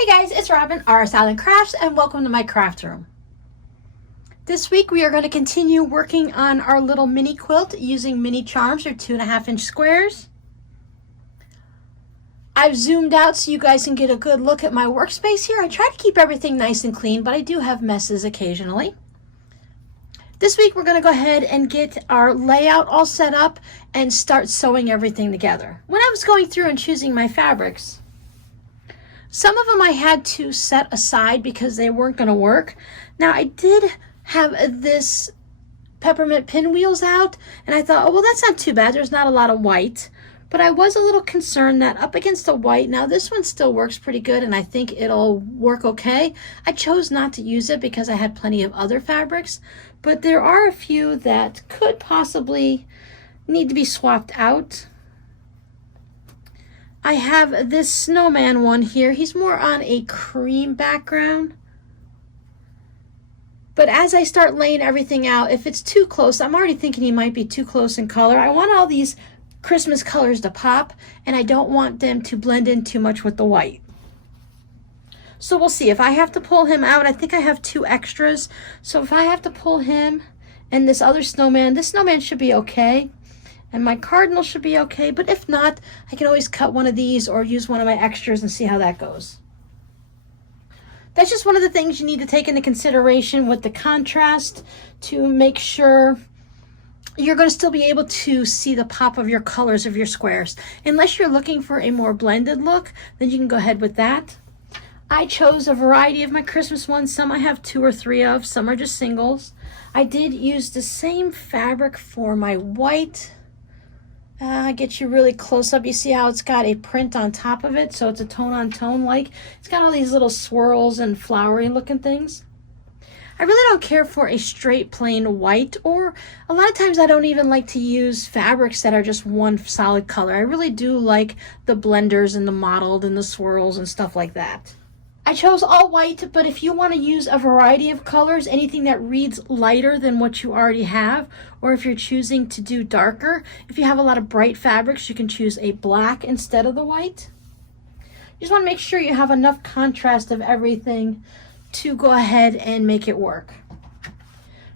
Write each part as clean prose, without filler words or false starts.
Hey guys, it's Robin, RsIslandCrafts, and welcome to my craft room. This week we are going to continue working on our little mini quilt using mini charms or 2.5-inch squares. I've zoomed out so you guys can get a good look at my workspace here. I try to keep everything nice and clean, but I do have messes occasionally. This week we're going to go ahead and get our layout all set up and start sewing everything together. When I was going through and choosing my fabrics, some of them I had to set aside because they weren't going to work. Now I did have this peppermint pinwheels out, and I thought, oh, well, that's not too bad. There's not a lot of white. But I was a little concerned that up against the white, now this one still works pretty good, and I think it'll work okay. I chose not to use it because I had plenty of other fabrics, but there are a few that could possibly need to be swapped out. I have this snowman one here. He's more on a cream background. But as I start laying everything out, if it's too close, I'm already thinking he might be too close in color. I want all these Christmas colors to pop, and I don't want them to blend in too much with the white. So we'll see. If I have to pull him out, I think I have 2 extras. So if I have to pull him and this other snowman, this snowman should be okay. And my cardinal should be okay, but if not, I can always cut one of these or use one of my extras and see how that goes. That's just one of the things you need to take into consideration with the contrast to make sure you're going to still be able to see the pop of your colors of your squares. Unless you're looking for a more blended look, then you can go ahead with that. I chose a variety of my Christmas ones. Some I have 2 or 3 of, some are just singles. I did use the same fabric for my white. Get you really close up. You see how it's got a print on top of it, so it's a tone on tone like. It's got all these little swirls and flowery looking things. I really don't care for a straight plain white, or a lot of times I don't even like to use fabrics that are just one solid color. I really do like the blenders and the mottled and the swirls and stuff like that. I chose all white, but if you want to use a variety of colors, anything that reads lighter than what you already have, or if you're choosing to do darker, if you have a lot of bright fabrics, you can choose a black instead of the white. You just want to make sure you have enough contrast of everything to go ahead and make it work.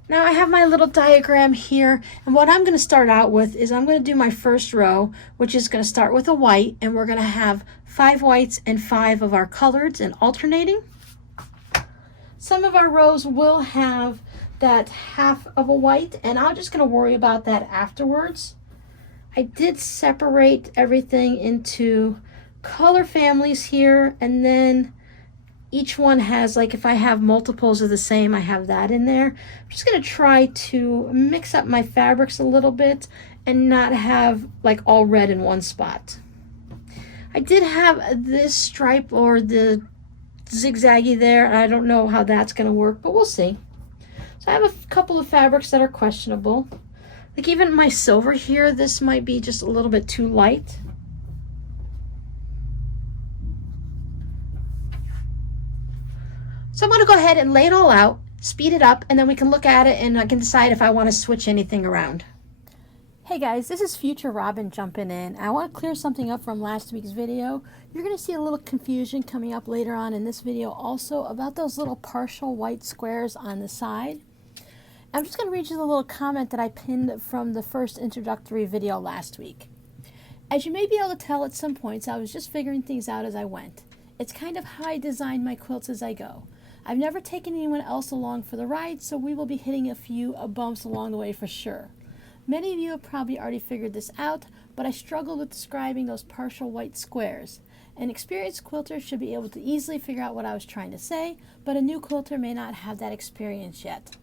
Now I have my little diagram here, and what I'm going to start out with is I'm going to do my first row, which is going to start with a white, and we're going to have 5 whites and 5 of our coloreds and alternating. Some of our rows will have that half of a white, and I'm just going to worry about that afterwards. I did separate everything into color families here, and then each one has, like, if I have multiples of the same, I have that in there. I'm just going to try to mix up my fabrics a little bit and not have like all red in one spot. I did have this stripe or the zigzaggy there. I don't know how that's going to work, but we'll see. So I have a couple of fabrics that are questionable. Like even my silver here, this might be just a little bit too light. So I'm going to go ahead and lay it all out, speed it up, and then we can look at it and I can decide if I want to switch anything around. Hey guys, this is Future Robin jumping in. I want to clear something up from last week's video. You're going to see a little confusion coming up later on in this video also about those little partial white squares on the side. I'm just going to read you the little comment that I pinned from the first introductory video last week. As you may be able to tell, at some points I was just figuring things out as I went. It's kind of how I design my quilts as I go. I've never taken anyone else along for the ride, so we will be hitting a few bumps along the way for sure. Many of you have probably already figured this out, but I struggled with describing those partial white squares. An experienced quilter should be able to easily figure out what I was trying to say, but a new quilter may not have that experience yet.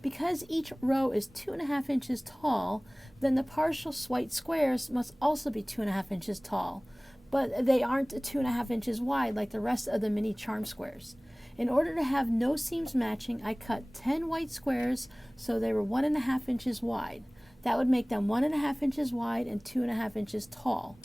Because each row is 2.5 inches tall, then the partial white squares must also be 2.5 inches tall, but they aren't 2.5 inches wide like the rest of the mini charm squares. In order to have no seams matching, I cut 10 white squares so they were 1.5 inches wide. That would make them 1.5 inches wide and 2.5 inches tall.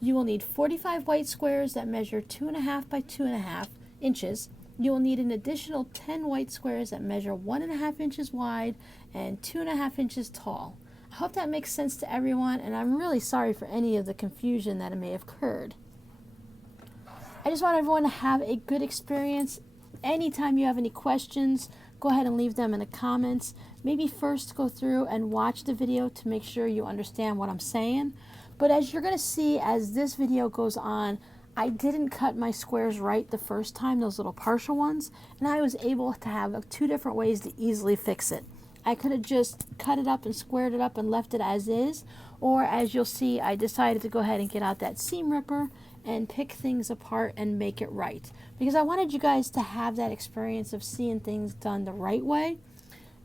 You will need 45 white squares that measure 2.5 by 2.5 inches. You will need an additional 10 white squares that measure 1.5 inches wide and 2.5 inches tall. I hope that makes sense to everyone, and I'm really sorry for any of the confusion that may have occurred. I just want everyone to have a good experience. Anytime you have any questions, go ahead and leave them in the comments. Maybe first go through and watch the video to make sure you understand what I'm saying. But as you're going to see as this video goes on, I didn't cut my squares right the first time, those little partial ones, and I was able to have 2 different ways to easily fix it. I could have just cut it up and squared it up and left it as is, or as you'll see, I decided to go ahead and get out that seam ripper and pick things apart and make it right. Because I wanted you guys to have that experience of seeing things done the right way.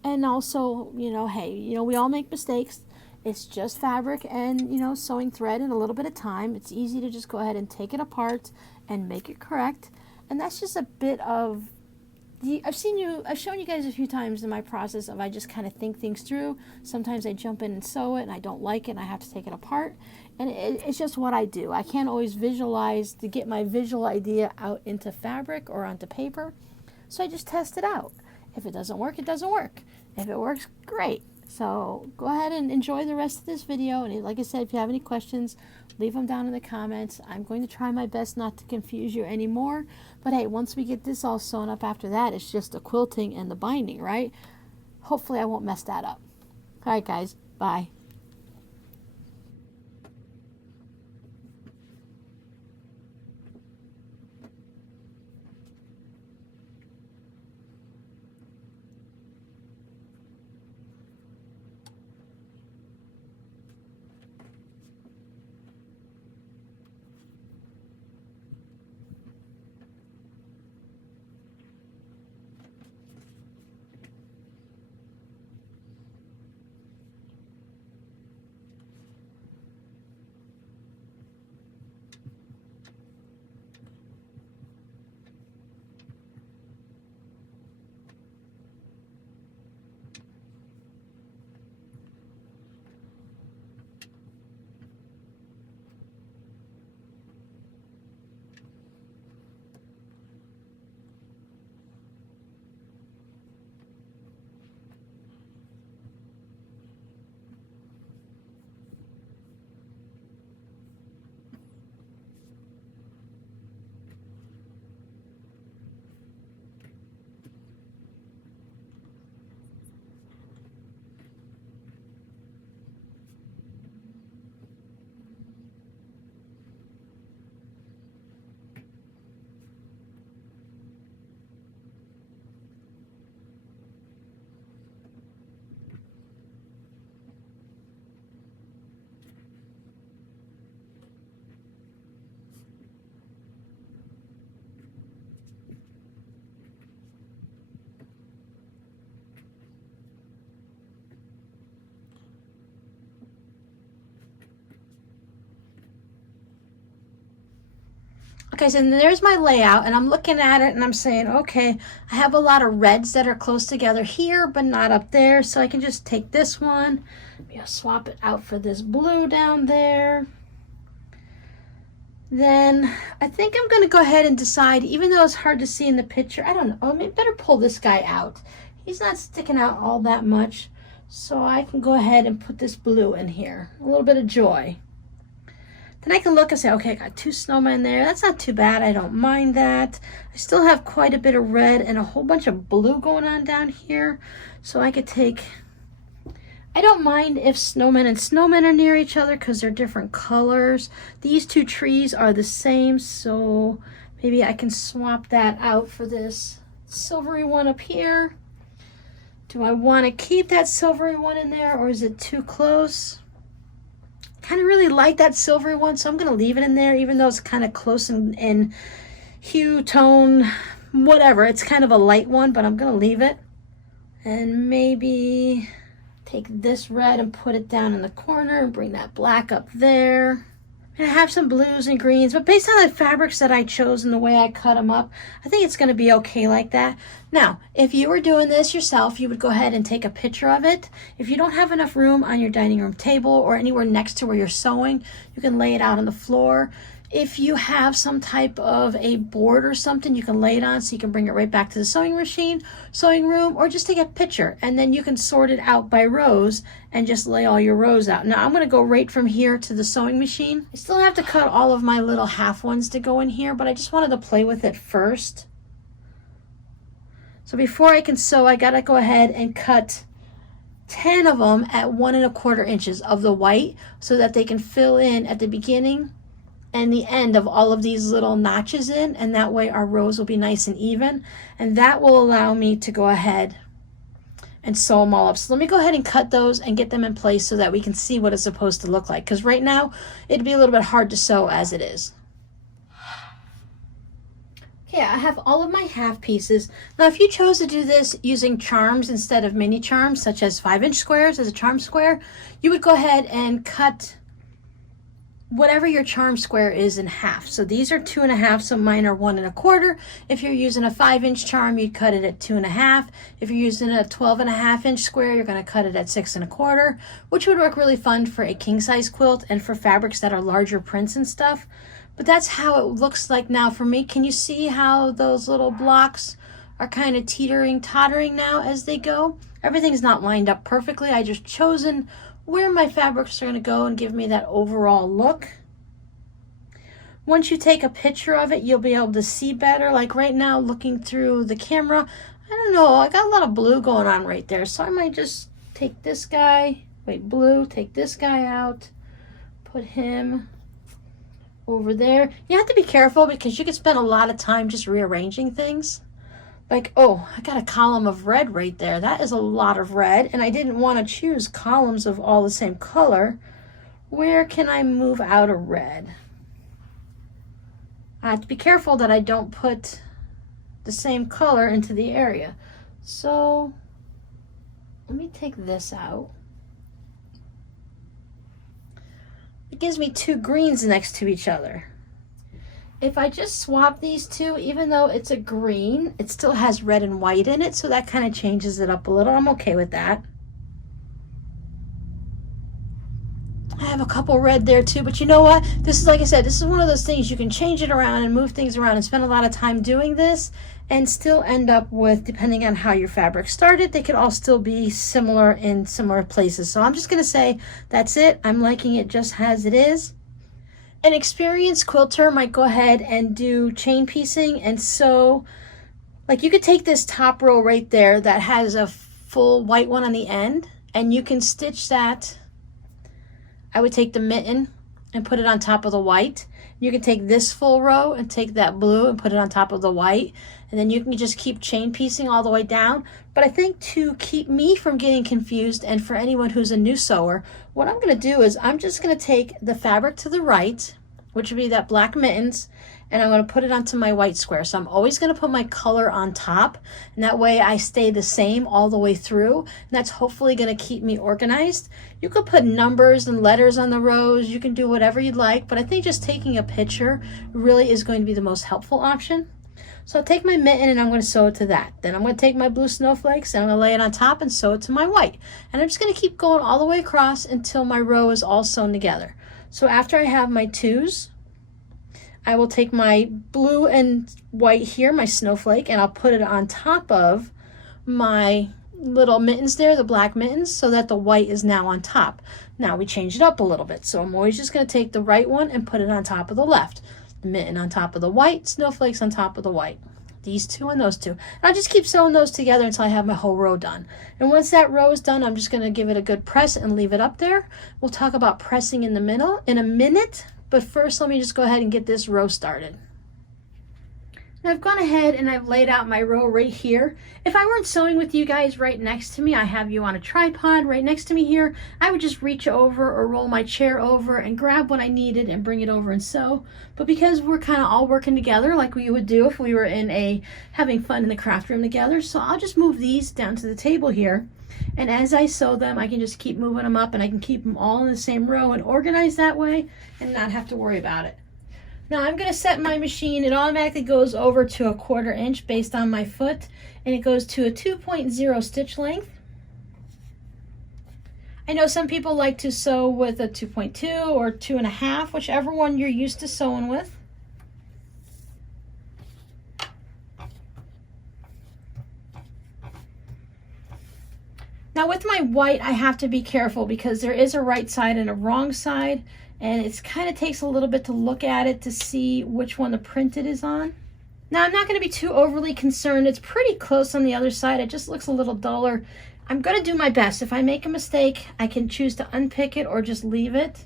And also, you know, hey, you know, we all make mistakes. It's just fabric and, you know, sewing thread and a little bit of time. It's easy to just go ahead and take it apart and make it correct. And that's just a bit of I've shown you guys a few times in my process of I just kind of think things through. Sometimes I jump in and sew it and I don't like it and I have to take it apart. And it's just what I do. I can't always visualize to get my visual idea out into fabric or onto paper. So I just test it out. If it doesn't work, it doesn't work. If it works, great. So go ahead and enjoy the rest of this video. And like I said, if you have any questions, leave them down in the comments. I'm going to try my best not to confuse you anymore. But hey, once we get this all sewn up after that, it's just the quilting and the binding, right? Hopefully I won't mess that up. All right, guys. Bye. Okay, so there's my layout, and I'm looking at it and I'm saying, okay, I have a lot of reds that are close together here, but not up there. So I can just take this one, maybe I'll swap it out for this blue down there. Then I think I'm going to go ahead and decide, even though it's hard to see in the picture, I don't know, I better pull this guy out. He's not sticking out all that much, so I can go ahead and put this blue in here, a little bit of joy. Then I can look and say, okay, I got 2 snowmen there. That's not too bad. I don't mind that. I still have quite a bit of red and a whole bunch of blue going on down here. So I could take, I don't mind if snowmen and snowmen are near each other because they're different colors. These 2 trees are the same, so maybe I can swap that out for this silvery one up here. Do I want to keep that silvery one in there, or is it too close? Kind of really like that silvery one, so I'm going to leave it in there, even though it's kind of close in hue, tone, whatever. It's kind of a light one, but I'm going to leave it. And maybe take this red and put it down in the corner and bring that black up there. And I have some blues and greens, but based on the fabrics that I chose and the way I cut them up, I think it's going to be okay like that. Now, if you were doing this yourself, you would go ahead and take a picture of it. If you don't have enough room on your dining room table or anywhere next to where you're sewing, you can lay it out on the floor. If you have some type of a board or something, you can lay it on so you can bring it right back to the sewing machine, sewing room, or just take a picture and then you can sort it out by rows and just lay all your rows out. Now I'm going to go right from here to the sewing machine. I still have to cut all of my little half ones to go in here, but I just wanted to play with it first. So before I can sew, I got to go ahead and cut 10 of them at 1 1/4 inches of the white so that they can fill in at the beginning and the end of all of these little notches in, and that way our rows will be nice and even, and that will allow me to go ahead and sew them all up. So let me go ahead and cut those and get them in place so that we can see what it's supposed to look like, because right now it'd be a little bit hard to sew as it is. Okay, I have all of my half pieces. Now if you chose to do this using charms instead of mini charms, such as 5-inch squares as a charm square, you would go ahead and cut whatever your charm square is in half. So these are 2 1/2, so mine are 1 1/4. If you're using a 5-inch charm, you'd cut it at 2 1/2. If you're using a 12 1/2 inch square, you're going to cut it at 6 1/4, which would work really fun for a king size quilt and for fabrics that are larger prints and stuff. But that's how it looks like now for me. Can you see how those little blocks are kind of tottering now as they go? Everything's not lined up perfectly. I just chosen where my fabrics are going to go and give me that overall look. Once you take a picture of it, you'll be able to see better. Like right now, looking through the camera, I don't know, I got a lot of blue going on right there, so I might just take this guy, blue, take this guy out, put him over there. You have to be careful because you can spend a lot of time just rearranging things. Like, oh, I got a column of red right there. That is a lot of red, and I didn't want to choose columns of all the same color. Where can I move out a red? I have to be careful that I don't put the same color into the area. So let me take this out. It gives me 2 greens next to each other. If I just swap these two, even though it's a green, it still has red and white in it, so that kind of changes it up a little. I'm okay with that. I have a couple red there too, but you know what? This is, like I said, this is one of those things you can change it around and move things around and spend a lot of time doing this and still end up with, depending on how your fabric started, they could all still be similar in similar places. So I'm just going to say that's it. I'm liking it just as it is. An experienced quilter might go ahead and do chain piecing and sew. Like you could take this top row right there that has a full white one on the end, and you can stitch that. I would take the mitten and put it on top of the white. You can take this full row and take that blue and put it on top of the white, and then you can just keep chain piecing all the way down. But I think to keep me from getting confused and for anyone who's a new sewer, what I'm going to do is I'm just going to take the fabric to the right, which would be that black mittens, and I'm going to put it onto my white square. So I'm always going to put my color on top, and that way I stay the same all the way through, and that's hopefully going to keep me organized. You could put numbers and letters on the rows, you can do whatever you'd like, but I think just taking a picture really is going to be the most helpful option. So I'll take my mitten and I'm going to sew it to that. Then I'm going to take my blue snowflakes and I'm going to lay it on top and sew it to my white. And I'm just going to keep going all the way across until my row is all sewn together. So after I have my twos, I will take my blue and white here, my snowflake, and I'll put it on top of my little mittens there, the black mittens, so that the white is now on top. Now we change it up a little bit. So I'm always just going to take the right one and put it on top of the left. The mitten on top of the white, snowflakes on top of the white. These two and those two. And I'll just keep sewing those together until I have my whole row done. And once that row is done, I'm just going to give it a good press and leave it up there. We'll talk about pressing in the middle in a minute, but first let me just go ahead and get this row started. Now I've gone ahead and I've laid out my row right here. If I weren't sewing with you guys right next to me, I have you on a tripod right next to me here, I would just reach over or roll my chair over and grab what I needed and bring it over and sew. But because we're kind of all working together like we would do if we were in having fun in the craft room together, so I'll just move these down to the table here. And as I sew them, I can just keep moving them up and I can keep them all in the same row and organize that way and not have to worry about it. Now I'm going to set my machine. It automatically goes over to a 1/4 inch based on my foot, and it goes to a 2.0 stitch length. I know some people like to sew with a 2.2 or 2.5, whichever one you're used to sewing with. Now with my white, I have to be careful because there is a right side and a wrong side, and it kind of takes a little bit to look at it to see which one the printed is on. Now I'm not going to be too overly concerned. It's pretty close on the other side. It just looks a little duller. I'm going to do my best. If I make a mistake, I can choose to unpick it or just leave it.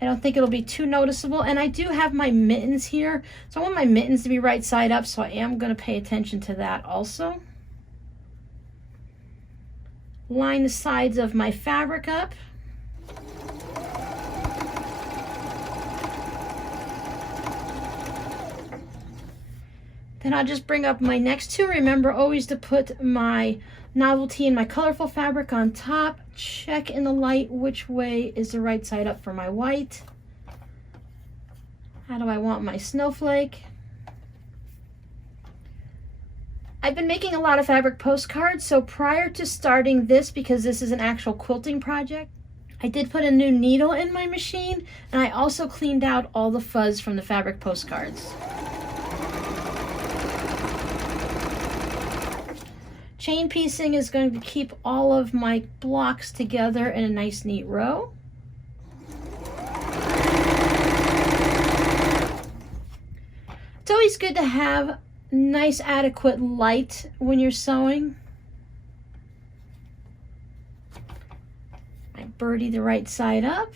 I don't think it'll be too noticeable. And I do have my mittens here, so I want my mittens to be right side up, so I am going to pay attention to that also. Line the sides of my fabric up. Then I'll just bring up my next two. Remember always to put my novelty and my colorful fabric on top. Check in the light which way is the right side up for my white. How do I want my snowflake? I've been making a lot of fabric postcards, so prior to starting this, because this is an actual quilting project, I did put a new needle in my machine, and I also cleaned out all the fuzz from the fabric postcards. Chain piecing is going to keep all of my blocks together in a nice neat row. It's always good to have nice adequate light when you're sewing. I birdie the right side up.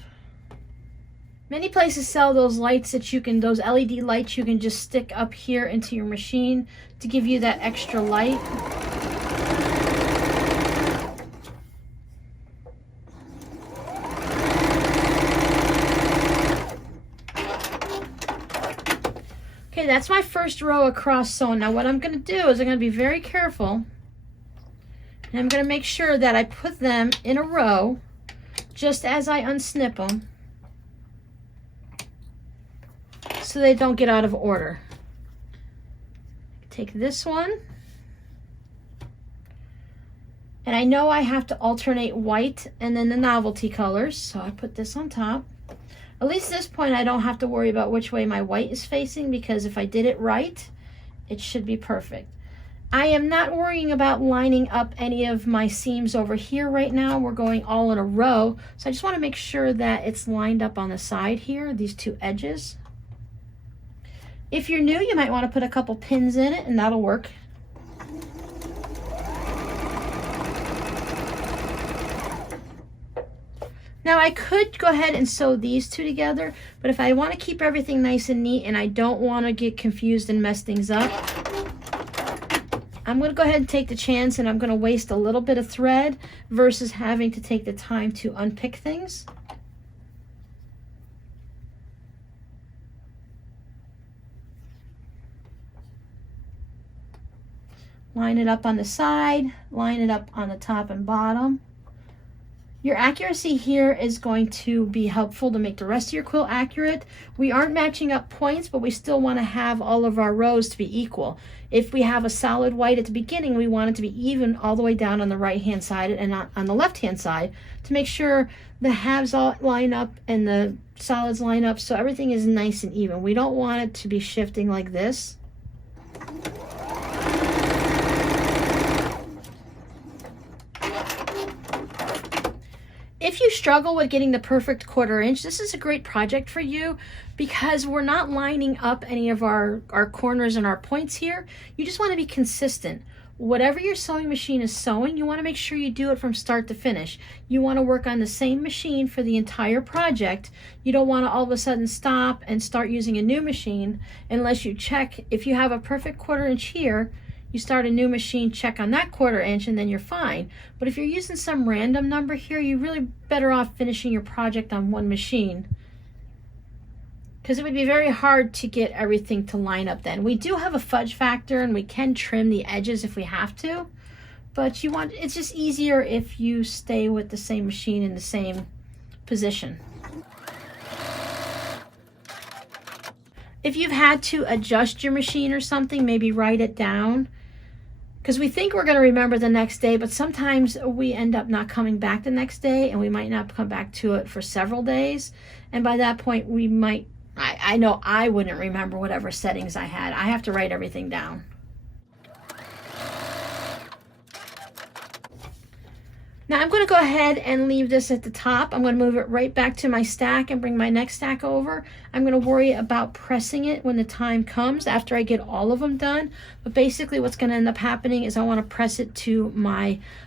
Many places sell those lights that you can, those LED lights you can just stick up here into your machine to give you that extra light. Okay, that's my first row across sewn. Now what I'm going to do is I'm going to be very careful, and I'm going to make sure that I put them in a row just as I unsnip them so they don't get out of order. Take this one, and I know I have to alternate white and then the novelty colors, so I put this on top. At least at this point I don't have to worry about which way my white is facing, because if I did it right, it should be perfect. I am not worrying about lining up any of my seams over here right now. We're going all in a row, so I just want to make sure that it's lined up on the side here, these two edges. If you're new, you might want to put a couple pins in it, and that'll work. Now I could go ahead and sew these two together, but if I want to keep everything nice and neat and I don't want to get confused and mess things up, I'm going to go ahead and take the chance, and I'm going to waste a little bit of thread versus having to take the time to unpick things. Line it up on the side, line it up on the top and bottom. Your accuracy here is going to be helpful to make the rest of your quilt accurate. We aren't matching up points, but we still want to have all of our rows to be equal. If we have a solid white at the beginning, we want it to be even all the way down on the right hand side and not on the left hand side, to make sure the halves all line up and the solids line up so everything is nice and even. We don't want it to be shifting like this. If you struggle with getting the perfect 1/4 inch, this is a great project for you, because we're not lining up any of our corners and our points here. You just want to be consistent. Whatever your sewing machine is sewing, you want to make sure you do it from start to finish. You want to work on the same machine for the entire project. You don't want to all of a sudden stop and start using a new machine unless you check. If you have a perfect 1/4 inch here, you start a new machine, check on that 1/4 inch, and then you're fine. But if you're using some random number here, you're really better off finishing your project on one machine, because it would be very hard to get everything to line up then. We do have a fudge factor, and we can trim the edges if we have to, but it's just easier if you stay with the same machine in the same position. If you've had to adjust your machine or something, maybe write it down, because we think we're going to remember the next day, but sometimes we end up not coming back the next day, and we might not come back to it for several days. And by that point, we might, I know I wouldn't remember whatever settings I had. I have to write everything down. Now I'm going to go ahead and leave this at the top. I'm going to move it right back to my stack and bring my next stack over. I'm going to worry about pressing it when the time comes after I get all of them done. But basically what's going to end up happening is I want to press it to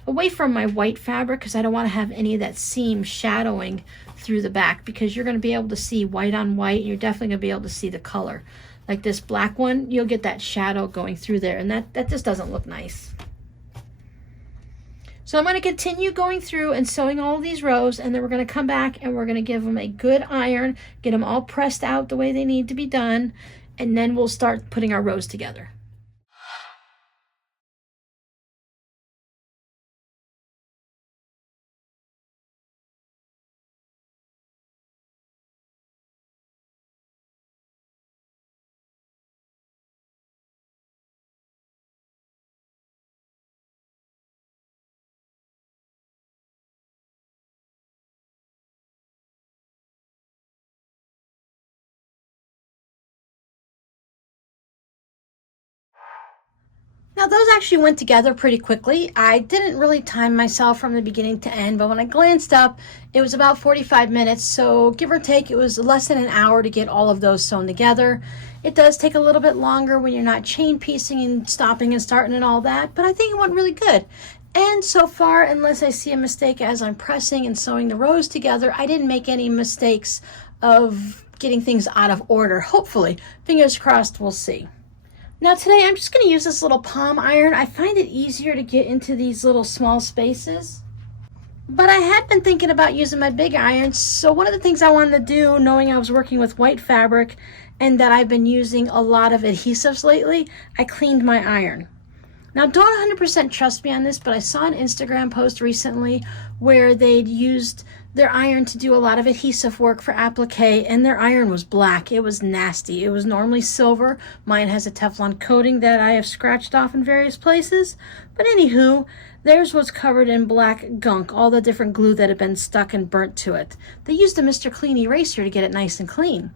away from my white fabric, because I don't want to have any of that seam shadowing through the back, because you're going to be able to see white on white, and you're definitely going to be able to see the color. Like this black one, you'll get that shadow going through there, and that just doesn't look nice. So I'm going to continue going through and sewing all of these rows, and then we're going to come back and we're going to give them a good iron, get them all pressed out the way they need to be done, and then we'll start putting our rows together. Now those actually went together pretty quickly. I didn't really time myself from the beginning to end, but when I glanced up, it was about 45 minutes. So give or take, it was less than an hour to get all of those sewn together. It does take a little bit longer when you're not chain piecing and stopping and starting and all that, but I think it went really good. And so far, unless I see a mistake as I'm pressing and sewing the rows together, I didn't make any mistakes of getting things out of order. Hopefully, fingers crossed, we'll see. Now today I'm just going to use this little palm iron. I find it easier to get into these little small spaces. But I had been thinking about using my big iron, so one of the things I wanted to do, knowing I was working with white fabric and that I've been using a lot of adhesives lately, I cleaned my iron. Now don't 100% trust me on this, but I saw an Instagram post recently where they'd used their iron to do a lot of adhesive work for applique, and their iron was black. It was nasty. It was normally silver. Mine has a Teflon coating that I have scratched off in various places. But anywho, theirs was covered in black gunk, all the different glue that had been stuck and burnt to it. They used a Mr. Clean eraser to get it nice and clean.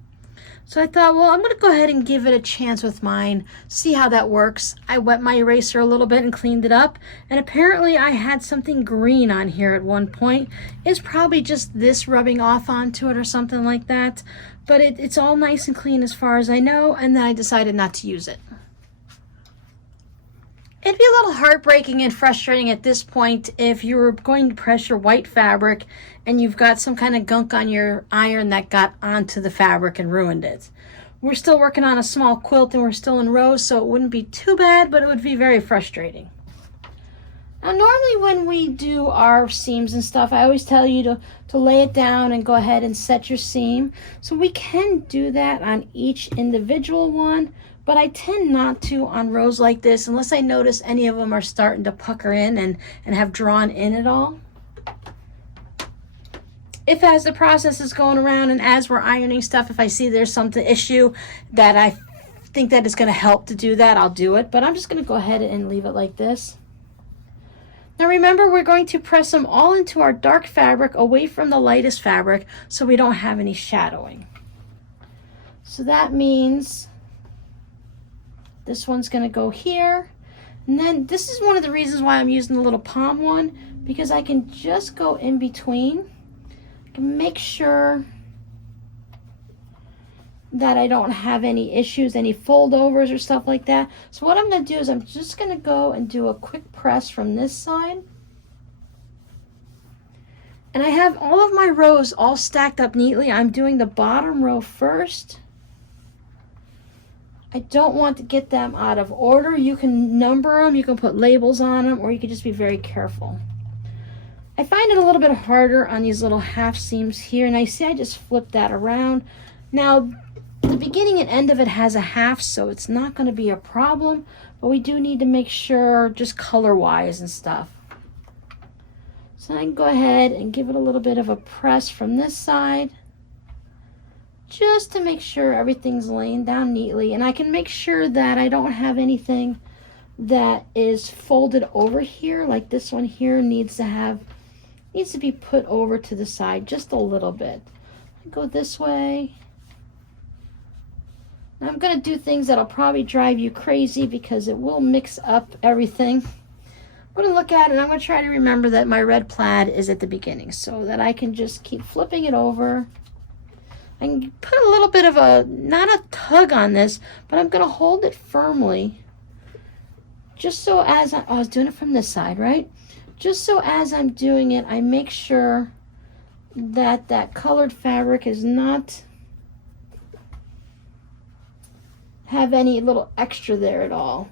So I thought, well, I'm going to go ahead and give it a chance with mine, see how that works. I wet my eraser a little bit and cleaned it up, and apparently I had something green on here at one point. It's probably just this rubbing off onto it or something like that, but it's all nice and clean as far as I know, and then I decided not to use it. It'd be a little heartbreaking and frustrating at this point if you were going to press your white fabric and you've got some kind of gunk on your iron that got onto the fabric and ruined it. We're still working on a small quilt and we're still in rows, so it wouldn't be too bad, but it would be very frustrating. Now normally when we do our seams and stuff, I always tell you to lay it down and go ahead and set your seam. So we can do that on each individual one, but I tend not to on rows like this unless I notice any of them are starting to pucker in and have drawn in at all. If as the process is going around and as we're ironing stuff, if I see there's some issue that I think that is going to help to do that, I'll do it. But I'm just going to go ahead and leave it like this. Now remember, we're going to press them all into our dark fabric away from the lightest fabric so we don't have any shadowing. So that means this one's going to go here. And then this is one of the reasons why I'm using the little palm one, because I can just go in between. I can make sure that I don't have any issues, any foldovers or stuff like that. So what I'm going to do is I'm just going to go and do a quick press from this side. And I have all of my rows all stacked up neatly. I'm doing the bottom row first. I don't want to get them out of order. You can number them, you can put labels on them, or you can just be very careful. I find it a little bit harder on these little half seams here, and I see I just flipped that around. Now, the beginning and end of it has a half, so it's not going to be a problem, but we do need to make sure just color-wise and stuff. So I can go ahead and give it a little bit of a press from this side, just to make sure everything's laying down neatly, and I can make sure that I don't have anything that is folded over here, like this one here needs to be put over to the side just a little bit. Go this way. Now I'm going to do things that'll probably drive you crazy because it will mix up everything. I'm going to look at it and I'm going to try to remember that my red plaid is at the beginning so that I can just keep flipping it over. I can put a little bit of not a tug on this, but I'm going to hold it firmly. Just so as I was doing it from this side, right? Just so as I'm doing it, I make sure that that colored fabric is not have any little extra there at all.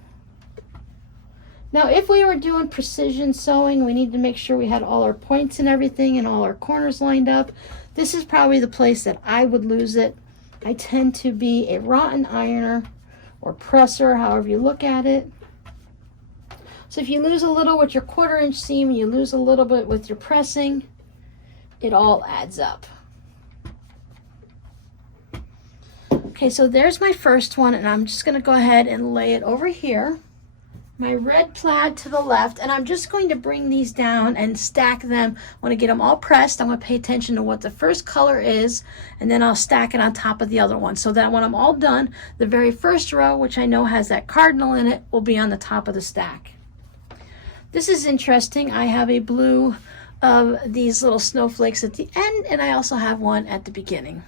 Now, if we were doing precision sewing, we need to make sure we had all our points and everything and all our corners lined up. This is probably the place that I would lose it. I tend to be a rotten ironer or presser, however you look at it. So if you lose a little with your 1/4 inch seam, you lose a little bit with your pressing, it all adds up. Okay, so there's my first one, and I'm just going to go ahead and lay it over here. My red plaid to the left, and I'm just going to bring these down and stack them. I want to get them all pressed. I'm going to pay attention to what the first color is, and then I'll stack it on top of the other one so that when I'm all done, the very first row, which I know has that cardinal in it, will be on the top of the stack. This is interesting. I have a blue of these little snowflakes at the end, and I also have one at the beginning.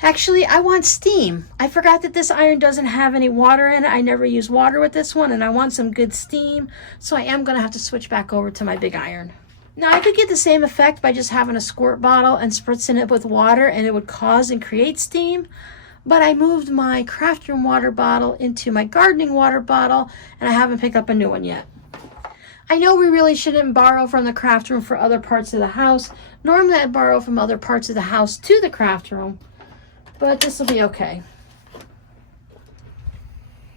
Actually, I want steam. I forgot that this iron doesn't have any water in it. I never use water with this one, and I want some good steam, so I am going to have to switch back over to my big iron. Now, I could get the same effect by just having a squirt bottle and spritzing it with water, and it would cause and create steam. But I moved my craft room water bottle into my gardening water bottle, and I haven't picked up a new one yet. I know we really shouldn't borrow from the craft room for other parts of the house. Normally I borrow from other parts of the house to the craft room, but this will be okay.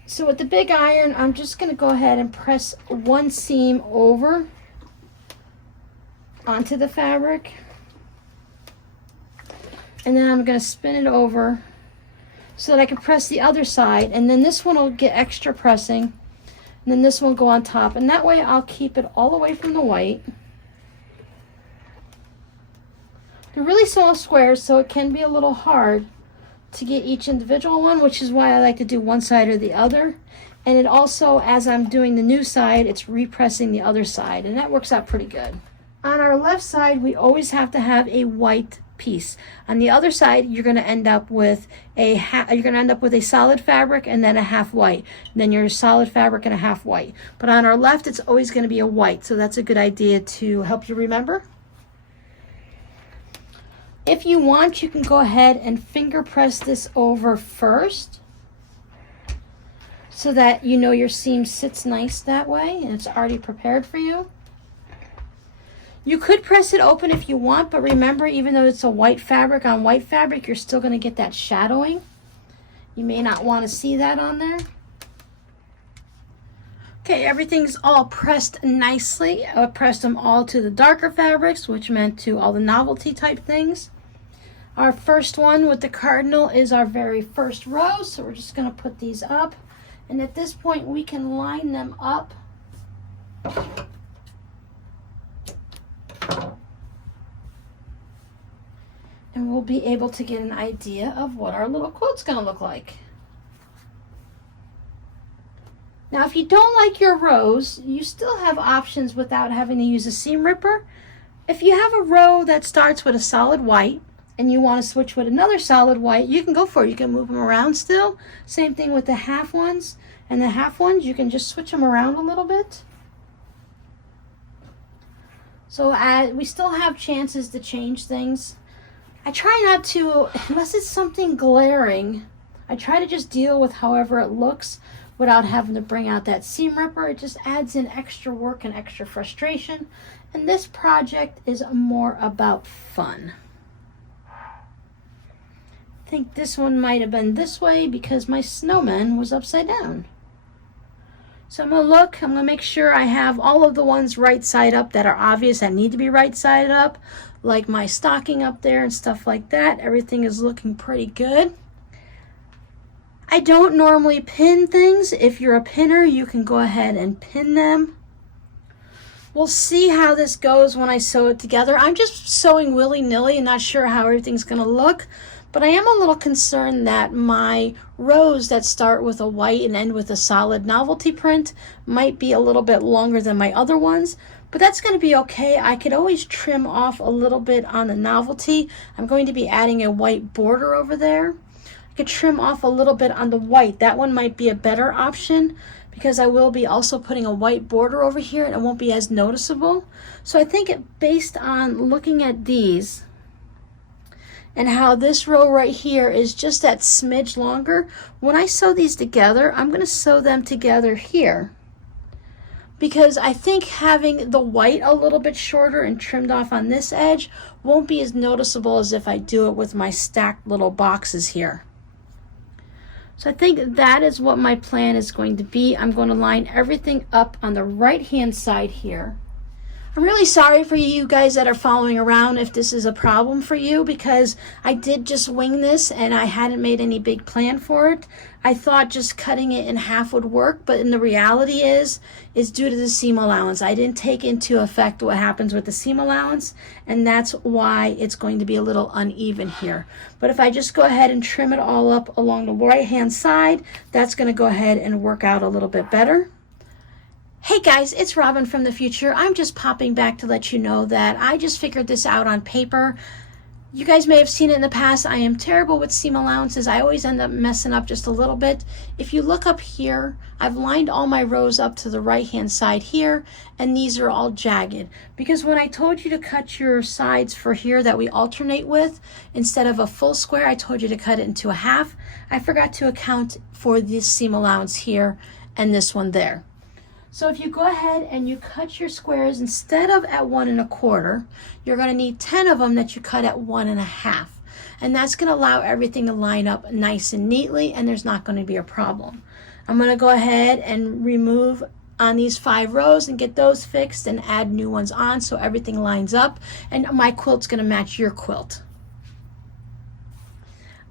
So with the big iron, I'm just going to go ahead and press one seam over onto the fabric. And then I'm going to spin it over so that I can press the other side, and then this one will get extra pressing, and then this one will go on top, and that way I'll keep it all away from the white. They're really small squares, so it can be a little hard to get each individual one, which is why I like to do one side or the other. And it also, as I'm doing the new side, it's repressing the other side, and that works out pretty good. On our left side, we always have to have a white piece. On the other side, you're going to end up with a solid fabric and then a half white. And then your solid fabric and a half white. But on our left, it's always going to be a white, so that's a good idea to help you remember. If you want, you can go ahead and finger press this over first so that you know your seam sits nice that way and it's already prepared for you. You could press it open if you want, but remember, even though it's a white fabric on white fabric, you're still going to get that shadowing. You may not want to see that on there. Okay, everything's all pressed nicely. I pressed them all to the darker fabrics, which meant to all the novelty type things. Our first one with the cardinal is our very first row, so we're just going to put these up. And at this point, we can line them up. And we'll be able to get an idea of what our little quilt's going to look like. Now, if you don't like your rows, you still have options without having to use a seam ripper. If you have a row that starts with a solid white and you want to switch with another solid white, you can go for it. You can move them around still. Same thing with the half ones. And the half ones, you can just switch them around a little bit. So we still have chances to change things. I try not to, unless it's something glaring, I try to just deal with however it looks without having to bring out that seam ripper. It just adds in extra work and extra frustration. And this project is more about fun. I think this one might have been this way because my snowman was upside down. So I'm going to look, I'm going to make sure I have all of the ones right side up that are obvious that need to be right side up, like my stocking up there and stuff like that. Everything is looking pretty good. I don't normally pin things. If you're a pinner, you can go ahead and pin them. We'll see how this goes when I sew it together. I'm just sewing willy-nilly and not sure how everything's going to look, but I am a little concerned that my rows that start with a white and end with a solid novelty print might be a little bit longer than my other ones, but that's going to be okay. I could always trim off a little bit on the novelty. I'm going to be adding a white border over there. I could trim off a little bit on the white. That one might be a better option because I will be also putting a white border over here and it won't be as noticeable. So I think based on looking at these and how this row right here is just that smidge longer, when I sew these together, I'm going to sew them together here, because I think having the white a little bit shorter and trimmed off on this edge won't be as noticeable as if I do it with my stacked little boxes here. So I think that is what my plan is going to be. I'm going to line everything up on the right hand side here. I'm really sorry for you guys that are following around if this is a problem for you, because I did just wing this and I hadn't made any big plan for it. I thought just cutting it in half would work, but in the reality is due to the seam allowance. I didn't take into effect what happens with the seam allowance, and that's why it's going to be a little uneven here. But if I just go ahead and trim it all up along the right hand side, that's going to go ahead and work out a little bit better. Hey guys, it's Robin from the future. I'm just popping back to let you know that I just figured this out on paper. You guys may have seen it in the past. I am terrible with seam allowances. I always end up messing up just a little bit. If you look up here, I've lined all my rows up to the right hand side here, and these are all jagged. Because when I told you to cut your sides for here that we alternate with, instead of a full square, I told you to cut it into a half. I forgot to account for this seam allowance here and this one there. So if you go ahead and you cut your squares, instead of at 1 1/4, you're going to need 10 of them that you cut at 1 1/2. And that's going to allow everything to line up nice and neatly, and there's not going to be a problem. I'm going to go ahead and remove on these 5 rows and get those fixed and add new ones on so everything lines up, and my quilt's going to match your quilt.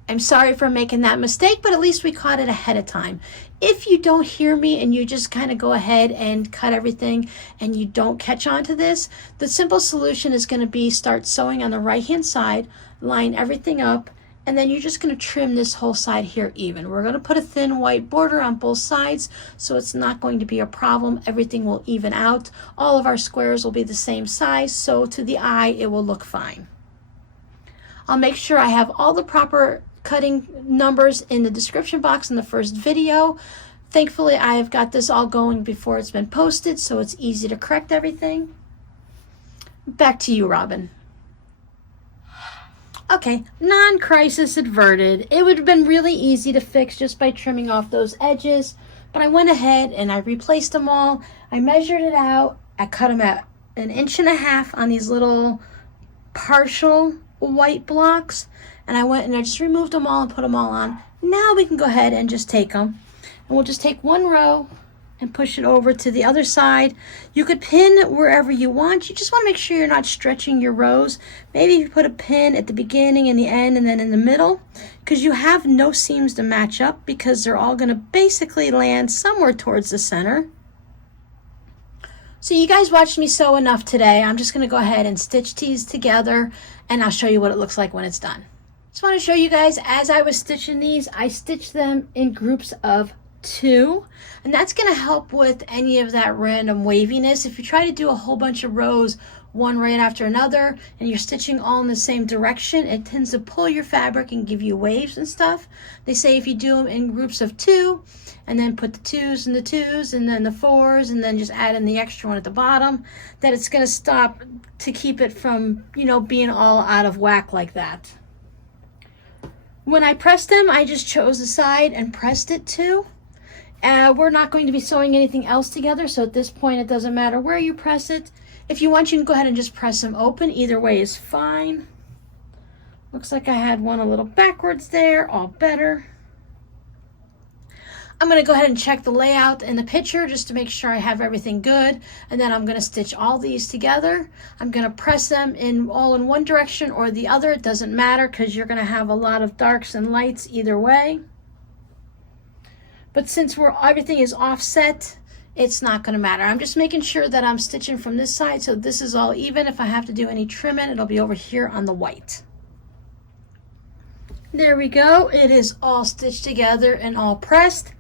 I'm sorry for making that mistake, but at least we caught it ahead of time. If you don't hear me and you just kind of go ahead and cut everything and you don't catch on to this, the simple solution is going to be start sewing on the right hand side, line everything up, and then you're just going to trim this whole side here even. We're going to put a thin white border on both sides, so it's not going to be a problem. Everything will even out. All of our squares will be the same size, so to the eye it will look fine. I'll make sure I have all the proper cutting numbers in the description box in the first video. Thankfully, I have got this all going before it's been posted, so it's easy to correct everything. Back to you, Robin. Okay, non-crisis averted. It would have been really easy to fix just by trimming off those edges, but I went ahead and I replaced them all. I measured it out. I cut them at 1.5 inches on these little partial white blocks, and I went and I just removed them all and put them all on. Now we can go ahead and just take them, and we'll just take one row and push it over to the other side. You could pin wherever you want. You just want to make sure you're not stretching your rows. Maybe you put a pin at the beginning and the end and then in the middle, because you have no seams to match up, because they're all going to basically land somewhere towards the center. So you guys watched me sew enough today. I'm just going to go ahead and stitch these together, and I'll show you what it looks like when it's done. Just want to show you guys, as I was stitching these, I stitched them in groups of 2, and that's going to help with any of that random waviness. If you try to do a whole bunch of rows one right after another and you're stitching all in the same direction, it tends to pull your fabric and give you waves and stuff. They say if you do them in groups of 2 and then put the 2s and the 2s and then the 4s and then just add in the extra one at the bottom, that it's going to stop to keep it from, you know, being all out of whack like that. When I pressed them, I just chose a side and pressed it too. We're not going to be sewing anything else together, so at this point it doesn't matter where you press it. If you want, you can go ahead and just press them open. Either way is fine. Looks like I had one a little backwards there, all better. I'm going to go ahead and check the layout in the picture just to make sure I have everything good, and then I'm going to stitch all these together. I'm going to press them all in one direction or the other. It doesn't matter because you're going to have a lot of darks and lights either way. But since everything is offset, it's not going to matter. I'm just making sure that I'm stitching from this side so this is all even. If I have to do any trimming, it'll be over here on the white. There we go. It is all stitched together and all pressed.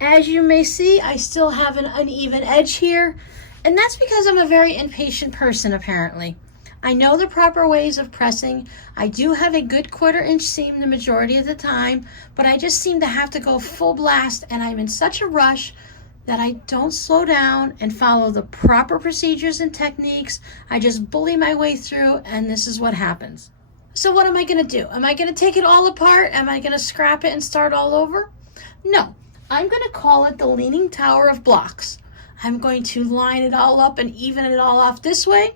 As you may see, I still have an uneven edge here, and that's because I'm a very impatient person apparently. I know the proper ways of pressing. I do have a good 1/4 inch seam the majority of the time, but I just seem to have to go full blast, and I'm in such a rush that I don't slow down and follow the proper procedures and techniques. I just bully my way through, and this is what happens. So what am I going to do? Am I going to take it all apart? Am I going to scrap it and start all over? No, I'm going to call it the Leaning Tower of Blocks. I'm going to line it all up and even it all off this way.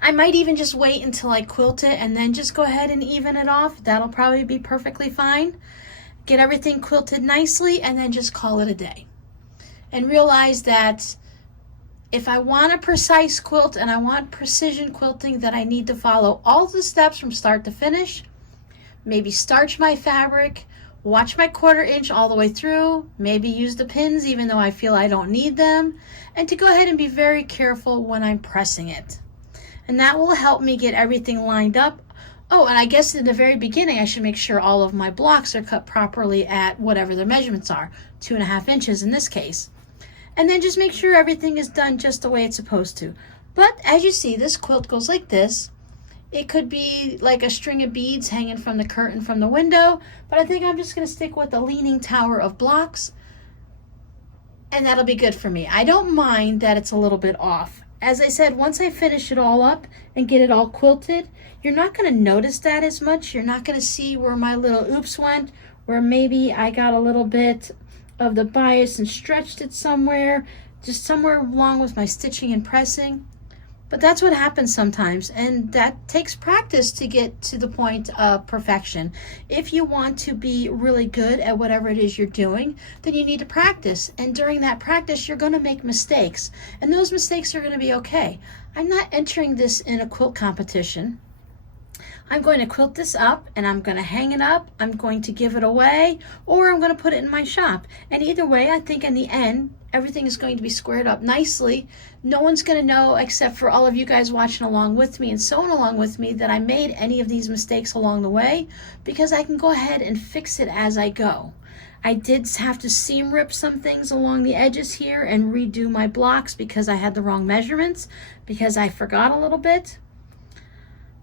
I might even just wait until I quilt it and then just go ahead and even it off. That'll probably be perfectly fine. Get everything quilted nicely and then just call it a day. And realize that if I want a precise quilt and I want precision quilting, that I need to follow all the steps from start to finish. Maybe starch my fabric, watch my 1/4 inch all the way through, maybe use the pins even though I feel I don't need them, and to go ahead and be very careful when I'm pressing it. And that will help me get everything lined up. Oh, and I guess in the very beginning, I should make sure all of my blocks are cut properly at whatever their measurements are, 2.5 inches in this case. And then just make sure everything is done just the way it's supposed to. But as you see, this quilt goes like this. It could be like a string of beads hanging from the curtain from the window, but I think I'm just gonna stick with the Leaning Tower of Blocks, and that'll be good for me. I don't mind that it's a little bit off. As I said, once I finish it all up and get it all quilted, you're not going to notice that as much. You're not going to see where my little oops went, where maybe I got a little bit of the bias and stretched it somewhere, just somewhere along with my stitching and pressing. But that's what happens sometimes, and that takes practice to get to the point of perfection. If you want to be really good at whatever it is you're doing, then you need to practice. And during that practice, you're going to make mistakes, and those mistakes are going to be okay. I'm not entering this in a quilt competition. I'm going to quilt this up and I'm going to hang it up. I'm going to give it away, or I'm going to put it in my shop. And either way, I think in the end, everything is going to be squared up nicely. No one's going to know, except for all of you guys watching along with me and sewing along with me, that I made any of these mistakes along the way, because I can go ahead and fix it as I go. I did have to seam rip some things along the edges here and redo my blocks because I had the wrong measurements, because I forgot a little bit.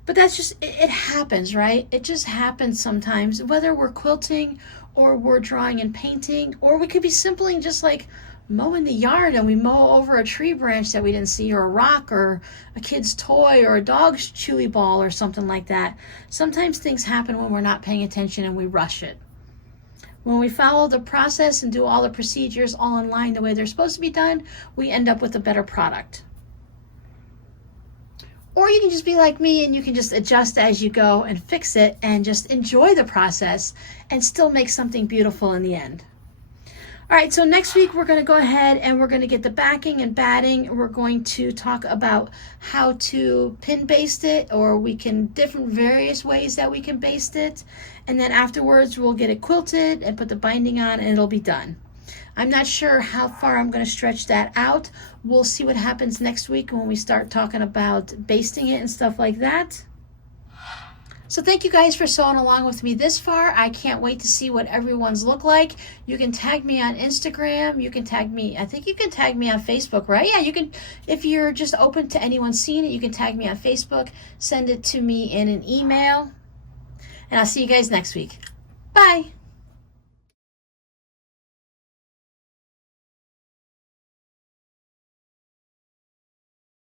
But that's just, it happens, right? It just happens sometimes, whether we're quilting or we're drawing and painting, or we could be simply just like mowing the yard and we mow over a tree branch that we didn't see, or a rock, or a kid's toy, or a dog's chewy ball, or something like that. Sometimes things happen when we're not paying attention and we rush it. When we follow the process and do all the procedures all in line the way they're supposed to be done, we end up with a better product. Or you can just be like me and you can just adjust as you go and fix it and just enjoy the process and still make something beautiful in the end. All right, so next week we're going to go ahead and we're going to get the backing and batting. We're going to talk about how to pin baste it, or we can different various ways that we can baste it. And then afterwards we'll get it quilted and put the binding on and it'll be done. I'm not sure how far I'm going to stretch that out. We'll see what happens next week when we start talking about basting it and stuff like that. So thank you guys for sewing along with me this far. I can't wait to see what everyone's look like. You can tag me on Instagram. You can tag me, I think you can tag me on Facebook, right? Yeah, you can. If you're just open to anyone seeing it, you can tag me on Facebook. Send it to me in an email. And I'll see you guys next week. Bye.